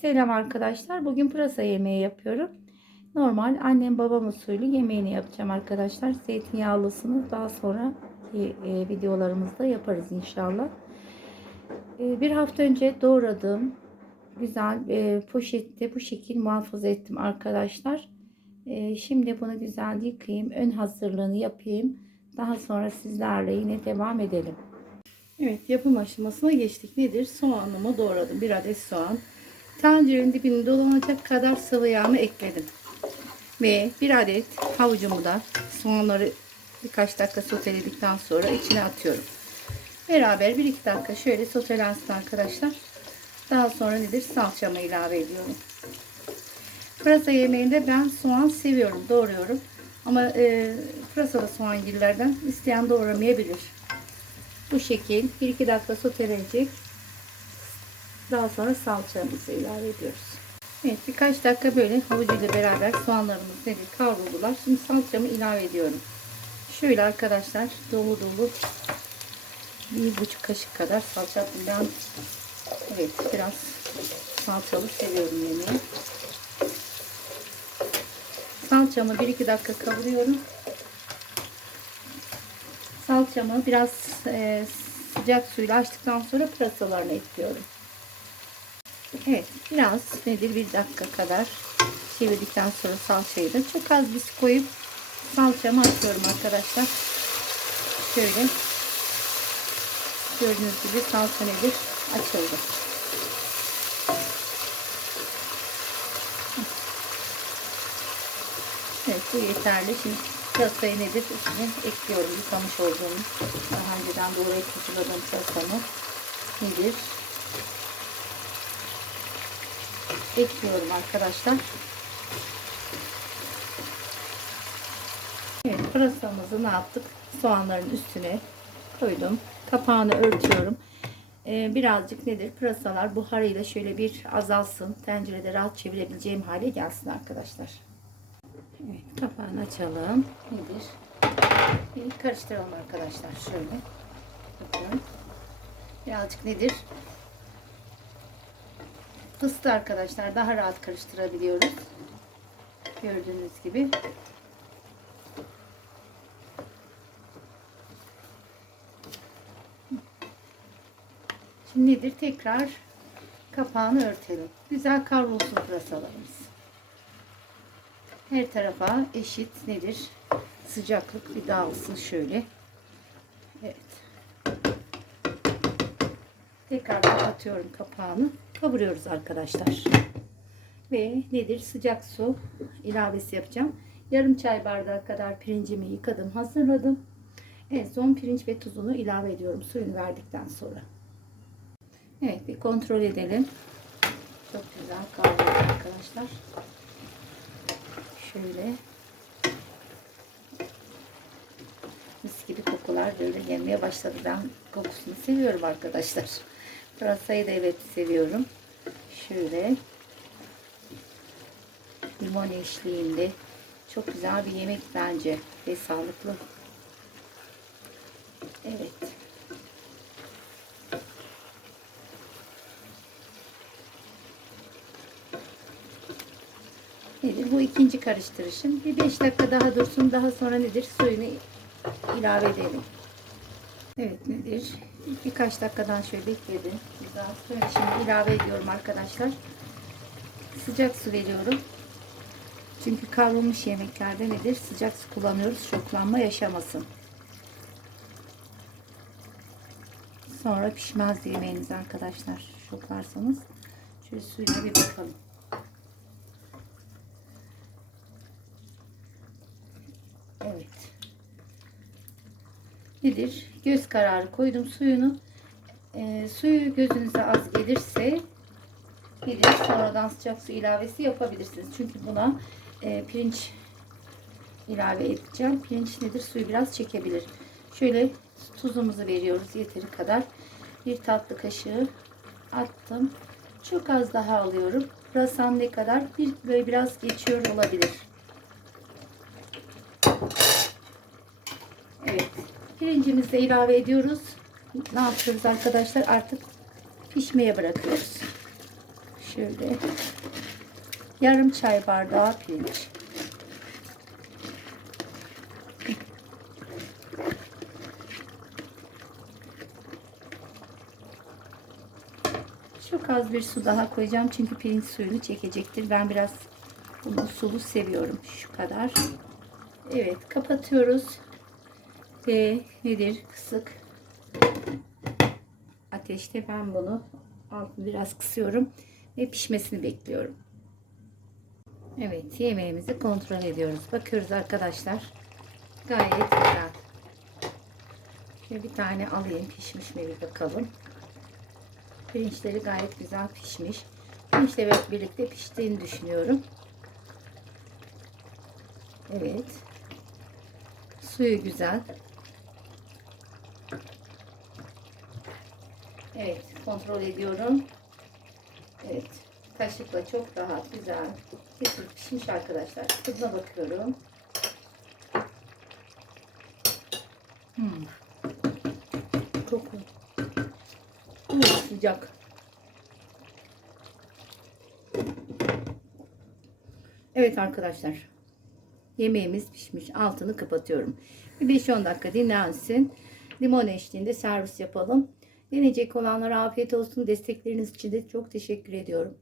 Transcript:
Selam arkadaşlar. Bugün pırasa yemeği yapıyorum. Normal annem babam usulü yemeğini yapacağım arkadaşlar. Zeytinyağlısını daha sonra e, videolarımızda yaparız inşallah. E, bir hafta önce doğradığım güzel e, poşette bu şekil muhafaza ettim arkadaşlar. E, şimdi bunu güzel yıkayayım. Ön hazırlığını yapayım. Daha sonra sizlerle yine devam edelim. Evet yapım aşamasına geçtik. Nedir? Soğanımı doğradım. Bir adet soğan. Tencerenin dibini dolanacak kadar sıvı yağımı ekledim. Ve bir adet havucumu da soğanları birkaç dakika soteledikten sonra içine atıyorum. Beraber 1-2 dakika şöyle sotelensin arkadaşlar. Daha sonra nedir? Salçamı ilave ediyorum. Pırasa yemeğinde ben soğan seviyorum. Doğruyorum. Ama e, pırasalı soğan gillerden isteyen doğramayabilir. Bu şekil 1-2 dakika sotelenecek. Daha sonra salçamızı ilave ediyoruz. Evet birkaç dakika böyle havucuyla beraber soğanlarımız nedir kavruldular. Şimdi salçamı ilave ediyorum. Şöyle arkadaşlar dolu dolu bir buçuk kaşık kadar salça. Ben evet biraz salçalı seviyorum yemeği. Salçamı 1-2 dakika kavuruyorum. Salçamı biraz e, sıcak suyla açtıktan sonra pırasalarını ekliyorum. Evet biraz nedir bir dakika kadar çevirdikten sonra salçayı da çok az bir koyup salçamı atıyorum arkadaşlar. Şöyle gördüğünüz gibi salça nedir açıldı. Evet bu yeterli. Şimdi pırasayı nedir üstüne ekliyorum. Yıkamış olduğum daha önceden doğrayıp hazırladığım pırasamı nedir ekliyorum arkadaşlar. Evet pırasamızı ne yaptık? Soğanların üstüne koydum. Kapağını örtüyorum. Ee, birazcık nedir? Pırasalar buharıyla şöyle bir azalsın. Tencerede rahat çevirebileceğim hale gelsin arkadaşlar. Evet kapağını açalım. Nedir? Bir karıştıralım arkadaşlar. Şöyle. Bakın. Birazcık nedir? Fıstığı arkadaşlar daha rahat karıştırabiliyoruz. Gördüğünüz gibi. Şimdi nedir? Tekrar kapağını örtelim. Güzel kavrulsun pırasalarımız. Her tarafa eşit nedir? Sıcaklık bir dağılsın şöyle. Evet. Tekrar kapatıyorum kapağını. Kavuruyoruz arkadaşlar. Ve nedir? Sıcak su ilavesi yapacağım. Yarım çay bardağı kadar pirincimi yıkadım, hazırladım. En son pirinç ve tuzunu ilave ediyorum suyunu verdikten sonra. Evet bir kontrol edelim. Çok güzel kavruldu arkadaşlar. Şöyle mis gibi kokular böyle gelmeye başladı. Ben kokusunu seviyorum arkadaşlar. Pırasayı da evet seviyorum. Şöyle limon eşliğinde çok güzel bir yemek bence ve sağlıklı. Evet. Nedir? Bu ikinci karıştırışım. Bir 5 dakika daha dursun. Daha sonra nedir? Suyunu ilave edelim. Evet nedir? Birkaç dakikadan şöyle bekledim. Güzel. Suyunu şimdi ilave ediyorum arkadaşlar. Sıcak su veriyorum. Çünkü kavrulmuş yemeklerde nedir? Sıcak su kullanıyoruz. Şoklanma yaşamasın. Sonra pişmez yemeğiniz arkadaşlar. Şoklarsanız. Şöyle suyuna bir bakalım. Evet. Nedir? Göz kararı koydum suyunu. E, suyu gözünüze az gelirse nedir? Sonradan sıcak su ilavesi yapabilirsiniz. Çünkü buna e, pirinç ilave edeceğim. Pirinç nedir? Suyu biraz çekebilir. Şöyle tuzumuzu veriyoruz yeteri kadar. Bir tatlı kaşığı attım. Çok az daha alıyorum. Pırasam ne kadar? Bir, böyle biraz geçiyor olabilir. Evet. Pirincimizi de ilave ediyoruz. Ne yapıyoruz arkadaşlar? Artık pişmeye bırakıyoruz. Şöyle yarım çay bardağı pirinç. Çok az bir su daha koyacağım çünkü pirinç suyunu çekecektir. Ben biraz bunu sulu seviyorum. Şu kadar. Evet kapatıyoruz. Ve nedir? Kısık. Ateşte ben bunu altını biraz kısıyorum ve pişmesini bekliyorum. Evet yemeğimizi kontrol ediyoruz. Bakıyoruz arkadaşlar. Gayet güzel. Ve bir tane alayım pişmiş mi bir bakalım. Pirinçleri gayet güzel pişmiş. Pirinçle birlikte piştiğini düşünüyorum. Evet. Suyu güzel. Evet, kontrol ediyorum. Evet, kaşıkla çok daha güzel kesilip pişmiş arkadaşlar. Tadına bakıyorum. Hmm. Çok Hmm, sıcak. Evet arkadaşlar. Yemeğimiz pişmiş. Altını kapatıyorum. Bir 5-10 dakika dinlensin. Limon eşliğinde servis yapalım. Deneyecek olanlara afiyet olsun. Destekleriniz için de çok teşekkür ediyorum.